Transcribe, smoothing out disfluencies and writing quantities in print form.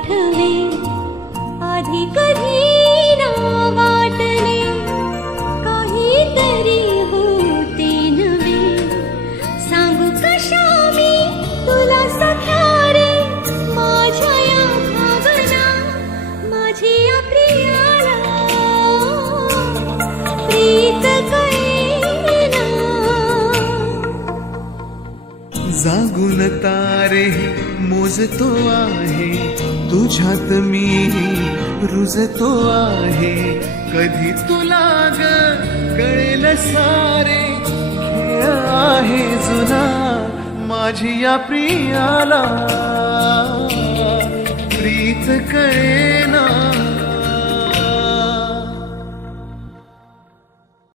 आठवे आधी कधी ना वाटले काहीतरी होते नवे सांगू कशा मी तुला सख्या रे माझ्या या भावना माझी या प्रियाला प्रीत कळेना जागून तारे मोजतो आहे तुझ्यात मी रुजतो आहे कधी तुला ग कळेल सारे खेळ आहे जुना माझी या प्रियाला प्रीत कळे